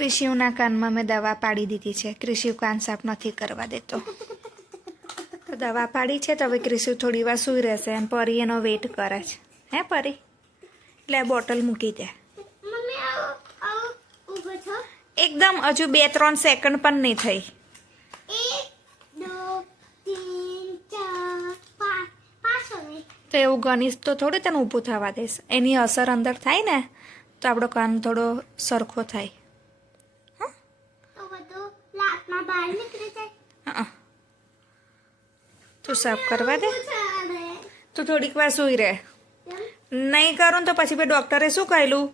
ક્રિશિવના કાનમાં મેં દવા પાડી દીધી છે. ક્રિશિવ કાન સાફ નથી કરવા દેતો. તો દવા પાડી છે તો હવે ક્રિશિવ થોડી વાર સૂઈ રહેશે અને પરી એનો વેઇટ કરે છે. હે પરી? એટલે બોટલ મૂકી દે. એકદમ હજુ 2-3 સેકન્ડ પણ નહીં થઈ. 1 2 3 4 5 તો એવું ગણીશ તો થોડું તને ઊભું થવા દઈશ. એની અસર અંદર થાય ને તો આપણો કાન થોડો સરખો થાય. તો બધું લાતમાં બહાર નીકળી જાય. તું સાફ કરવા દે. તું થોડીક વાર સૂઈ રહે. નહીં કરું તો પછી ડૉક્ટરે શું કહેલું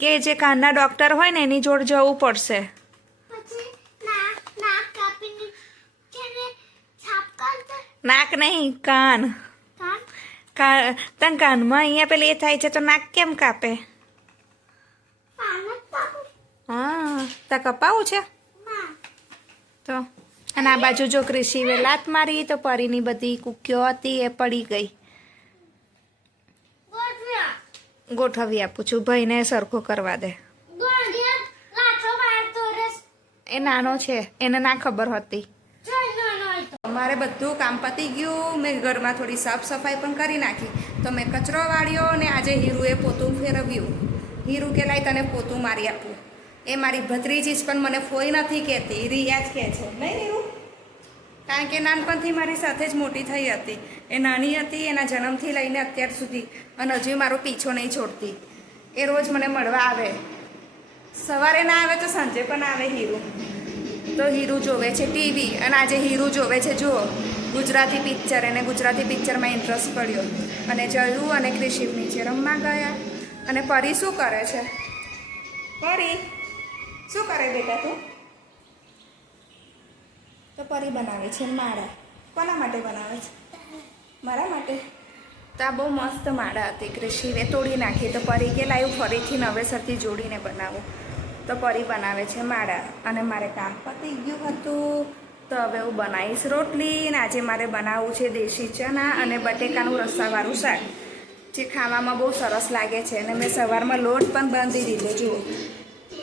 કે જે કાનના ડૉક્ટર હોય ને એની જોડે જવું પડશે. પછી નાક કાપીને કેને છાપ કરતા. નાક નહીં, કાન. તન કાનમાં અહીંયા પેલી એ થાય છે તો નાક કેમ કાપે? હા, તા કપાવું છે તો. અને આ બાજુ જો ક્રિશિવે લાત મારી તો પરીની બધી કુકીઓ હતી એ પડી ગઈ. ગોઠવી આપું છું. ભાઈને સરખો કરવા દે. એ નાનો છે, એને ના ખબર હતી. મારે બધું કામ પતી ગયું. મેં ઘરમાં થોડી સાફ સફાઈ પણ કરી નાખી. તો મેં કચરો વાળ્યો ને આજે હીરુએ પોતું ફેરવ્યું. હીરુ કે લાય તને પોતું મારી આપું. એ મારી ભત્રીજી પણ મને ફોઈ નથી કહેતી, રિયા જ કહે છે. નહીં હીરુ? કારણ કે નાનપણથી મારી સાથે જ મોટી થઈ હતી. એ નાની હતી એના જન્મથી લઈને અત્યાર સુધી, અને હજુ મારો પીછો નહીં છોડતી. એ રોજ મને મળવા આવે. સવારે ના આવે તો સાંજે પણ આવે હીરુ. તો હીરુ જોવે છે ટીવી, અને આજે હીરુ જોવે છે જુઓ ગુજરાતી પિક્ચર. એને ગુજરાતી પિક્ચરમાં ઇન્ટરેસ્ટ પડ્યો. અને જયું અને ક્રિશિવ નીચે રમવા ગયા. અને પરી શું કરે છે? પરી શું કરે બેટા તું? તો પરી બનાવે છે માળા. કોના માટે બનાવે છે? મારા માટે. તો આ બહુ મસ્ત માળા હતી. ક્રિશિવે તોડી નાખી તો પરી કે લાવ્યું ફરીથી નવેસરથી જોડીને બનાવું. તો પરી બનાવે છે માળા. અને મારે કામ પતી ગયું હતું તો હવે હું બનાવીશ રોટલી. અને આજે મારે બનાવવું છે દેશી ચણા અને બટેકાનું રસાવાળું શાક, જે ખાવામાં બહુ સરસ લાગે છે. અને મેં સવારમાં લોટ પણ બાંધી દીધો. જુઓ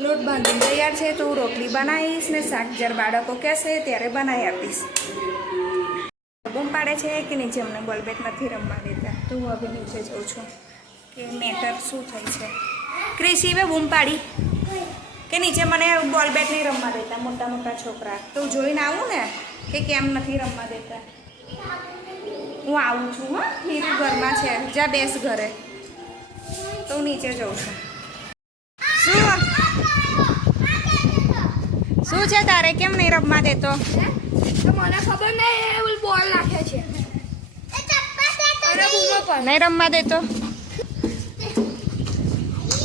લોટ બાંધીને તૈયાર છે. તો હું રોટલી બનાવીશ ને શાક જ્યારે બાળકો કહેશે ત્યારે બનાવી આપીશ. બૂમ પાડે છે કે નીચે અમને બોલબેટ નથી રમવા દેતા. તો હું હવે નીચે જાઉં છું કે મેટર શું થઈ છે. ક્રિશિવે બૂમ પાડી કે નીચે મને બોલ બેટ નહીં રમવા દેતા મોટા મોટા છોકરા. તો હું જોઈને આવું ને કે કેમ નથી રમવા દેતા. હું આવું છું. હા, હીરુ ઘરમાં છે. જા બેસ ઘરે. તો હું નીચે જાઉં છું. શું છે તારે? કેમ નહીં રમવા દેતો? મને ખબર નહીં. બોલ નાખે છે. નહીં રમવા દેતો.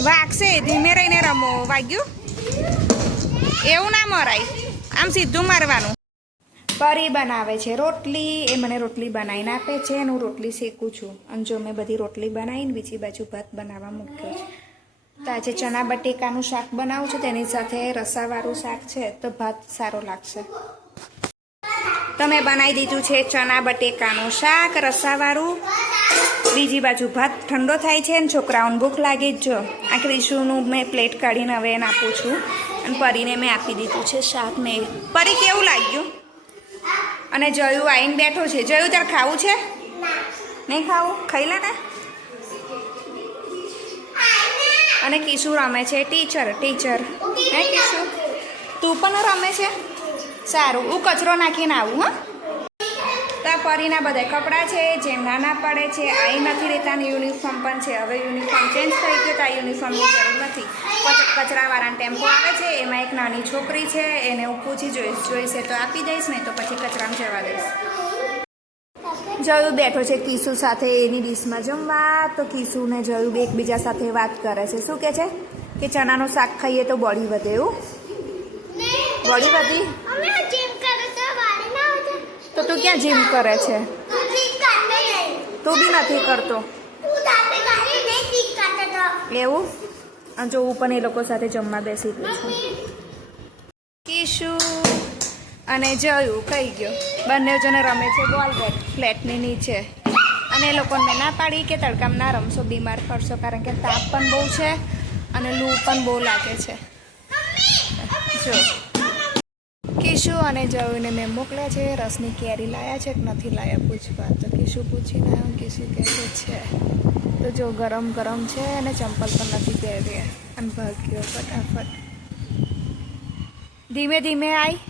વાગશે. ધીમે રહીને રમો. વાગ્યું? એવું ના મરાય, આમ સીધું મારવાનું. પરી બનાવે છે રોટલી. એ મને રોટલી બનાવીને આપે છે અને હું રોટલી શેકું છું. અને જો મેં બધી રોટલી બનાવીને બીજી બાજુ ભાત બનાવવા મૂક્યો છે. તો આજે ચણા બટેકાનું શાક બનાવું છું. તેની સાથે રસાવાળું શાક છે તો ભાત સારો લાગશે. તો મેં બનાવી દીધું છે ચણા બટેકાનું શાક રસાવાળું. બીજી બાજુ ભાત ઠંડો થાય છે અને છોકરાઓને ભૂખ લાગી જ. જો આ ક્રિશુનું મેં પ્લેટ કાઢીને હવે એને આપું છું. અને પરીને મેં આપી દીધું છે શાક ને. પરી કેવું લાગ્યું? અને જયું આવીને બેઠો છે. જયું તારે ખાવું છે? નહીં ખાવું? ખાઈ લે ને. અને કિશુ રમે છે ટીચર. હે કિશુ? તું પણ રમે છે? સારું, હું કચરો નાખીને આવું. હા, તો પરીના બધા કપડાં છે જે નાના પડે છે. આવી નથી રહેતા ને યુનિફોર્મ પણ છે. હવે યુનિફોર્મ ચેન્જ થઈ ગયો તો આ યુનિફોર્મની જરૂર નથી. કચરાવાળાનો ટેમ્પો આવે છે, એમાં એક નાની છોકરી છે. એને હું પૂછી જોઈશે તો આપી દઈશ, નહીં તો પછી કચરામાં જવા દઈશ. જયું બેઠો છે કિશુ સાથે એની ડીશમાં જમવા. તો કિશુ ને જયું એકબીજા સાથે વાત કરે છે. શું કહે છે કે ચણાનું શાક ખાઈએ તો બોડી વધે. એવું? બોડી વધી? તો તું ક્યાં જીમ કરે છે? તું બી નથી કરતો એવું? અને જો હું પણ એ લોકો સાથે જમવા બેસી ગઈ છું. કિશુ અને જયું કઈ ગયો. બંને જણે રમે છે બોલ બેટ ફ્લેટની નીચે. અને એ લોકોને મેં ના પાડી કે તડકામાં ના રમશો, બીમાર પડશો. કારણ કે તાપ પણ બહુ છે અને લૂ પણ બહુ લાગે છે. જો કિશુ અને જયુને મેં મોકલ્યા છે. રસની કેરી લાયા છે કે નથી લાયા પૂછવા. તો કિશુ પૂછીને આવ્યો. કિશુ કહે છે. તો જો ગરમ ગરમ છે અને ચંપલ પણ નથી પહેર્યા અને ભાગ્યો ફટાફટ. ધીમે ધીમે આવી.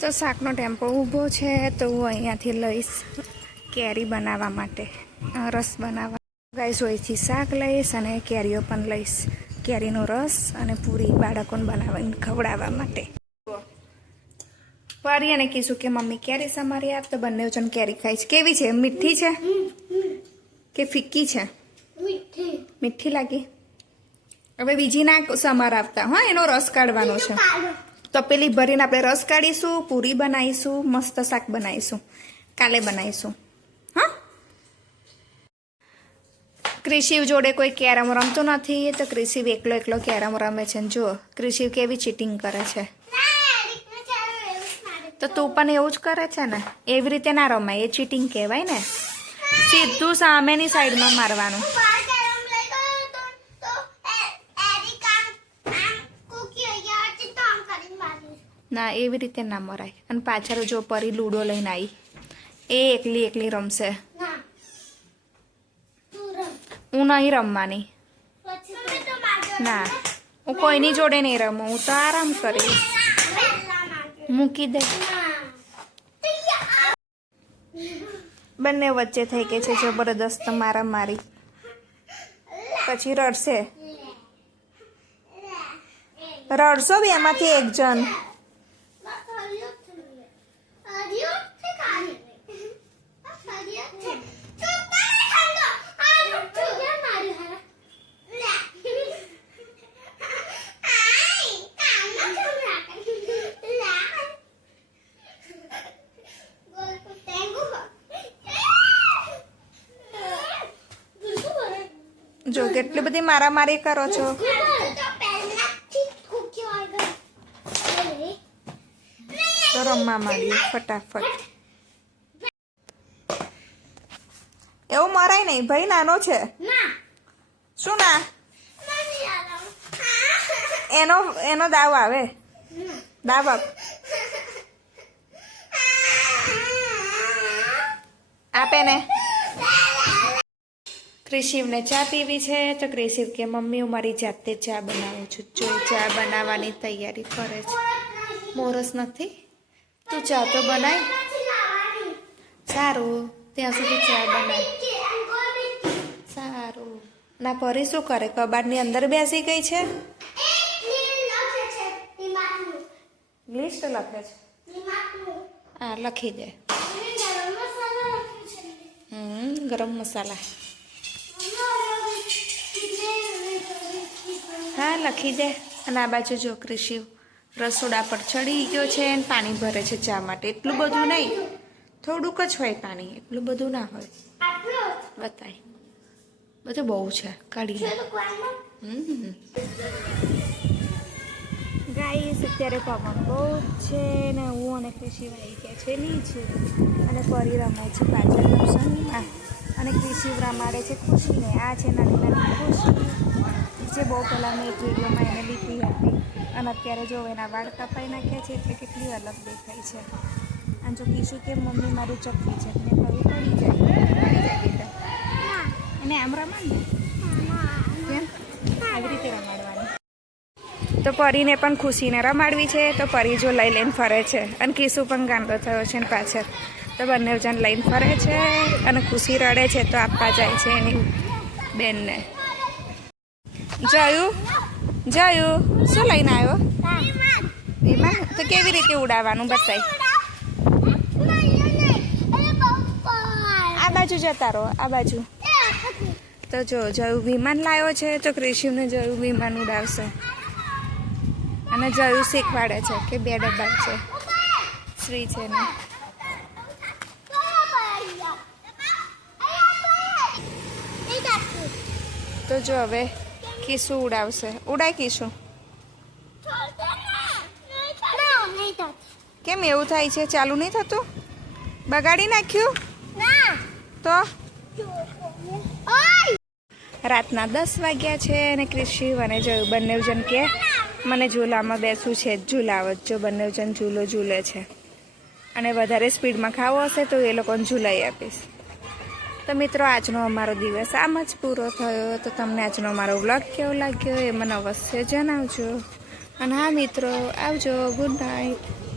તો શાકનો ટેમ્પો ઊભો છે તો હું અહીંયાથી લઈશ કેરી બનાવવા માટે, રસ બનાવવા. ગાઈસ હોયથી શાક લઈશ અને કેરીઓ પણ લઈશ. કેરીનો રસ અને પૂરી બાળકોને બનાવીને ખવડાવવા માટે. પરી અને કીધું કે મમ્મી કેરી સમારી આપ. તો બંને જણ કેરી ખાય છે. કેવી છે? મીઠી છે કે ફિક્કી છે? મીઠી લાગી. હવે બીજી ના સમાર આવતા. હા, એનો રસ કાઢવાનો છે. તો પેલી ભરીને આપણે રસ કાઢીશું, પૂરી બનાવીશું, મસ્ત શાક બનાવીશું. કાલે બનાવીશું. હા, ક્રિશિવ જોડે કોઈ કેરમ રમતું નથી તો ક્રિશિવ એકલો એકલો કેરમ રમે છે. જો ક્રિશિવ કેવી ચીટિંગ કરે છે. તો તું પણ એવું જ કરે છે ને. એવી રીતે ના રમાય, એ ચીટિંગ કહેવાય ને. સીધું સામેની સાઈડમાં મારવાનું. ના, એવી રીતે ના મરાય. અને પાછળ જો પરી લૂડો લઈને આવી, એ એકલી એકલી રમશે. હું નહીં રમવાની. ના, હું કોઈની જોડે નહીં રમું. હું તો આરામ કરીશ. મૂકી દે. બંને વચ્ચે થઈ ગઈ છે જબરદસ્ત મારા મારી. પછી રડશે. રડશો બી એમાંથી એક જણ. જો કેટલી બધી મારામારી કરો છો. તો રમવા માંડ્યું ફટાફટ. એવું મરાય નહીં ભાઈ, નાનો છે. શું ના? એનો દાવ આવે. દાવ આપ. આપે ને. ક્રિશિવને ચા પીવી છે તો ક્રિશિવ કે મમ્મી હું મારી જાતે ચા બનાવું છું. જો ચા બનાવવાની તૈયારી કરે છે. મોરસ નથી? તું ચા તો બનાય. સારું, ત્યાં સુધી ચા બનાય. સારું. ના પરી શું કરે? કબાટની અંદર બેસી ગઈ છે. લિસ્ટ લખે છે. હા, લખી દે. ગરમ મસાલા. હા, લખી દે. અને આ બાજુ જો ક્રિશિવ રસોડા પર ચડી ગયો છે અને પાણી ભરે છે ચા માટે. એટલું બધું નહીં, થોડુંક જ હોય પાણી, એટલું બધું ના હોય. બતાય. બધું બહુ છે, કાઢી. ગાઈસ અત્યારે પવન બહુ જ છે ને હું અને ક્રિશિવ આવી ગયા છે નીચે. અને પરી રમાય છે પાછળ ટ્યુશનમાં અને ક્રિશિવ રમાડે છે ખુશીને. આ છે નાની નાની ખુશી, જે બહુ પહેલાં મેં એક વિડીયોમાં એને લીધી હતી. અને અત્યારે જો એના વાળ કપાઈ નાખ્યા છે એટલે કેટલી અલગ દેખાય છે. અને જો કીશું કે મમ્મી મારું ચક્કી છે, મેં કહ્યું પડી જાય બેટા. એને આમ રમાડને. કેમ? આવી રીતે રમાડવાની. તો પરીને પણ ખુશીને રમાડવી છે તો પરી જો લઈ લઈને ફરે છે. અને કીસુ પણ ગાંડો થયો છે ને પાછળ. તો બંને જણ લઈને ફરે છે અને ખુશી રડે છે તો આપવા જાય છે એની બેનને. જયું શું લઈને આવ્યો? વિમાન. તો કેવી રીતે ઉડાવવાનું બતાય. આ બાજુ જતા રહો, આ બાજુ. તો જો જયું વિમાન લાવ્યો છે તો ક્રિશિવને જયું વિમાન ઉડાવશે. અને જયું શીખવાડે છે કે 2 ડબ્બા છે, શ્રી છે ને. તો જો હવે કીશું ઉડાવશે. ઉડાય કીશું. કેમ એવું થાય છે? ચાલુ નહીં થતું? બગાડી નાખ્યું? તો રાતના 10 વાગ્યા છે અને ક્રિશી મને જોયું બંને જણ કે મને ઝૂલામાં બેસવું છે ઝૂલાવત જો બંને જણ ઝૂલો ઝૂલે છે અને વધારે સ્પીડમાં ખાવો હશે તો એ લોકોને ઝૂલાઈ આપીશ. તો મિત્રો આજનો અમારો દિવસ આમ જ પૂરો થયો. તો તમને આજનો અમારો વ્લોગ કેવો લાગ્યો એ મને અવશ્ય જણાવજો. અને હા મિત્રો આવજો, ગુડ નાઇટ.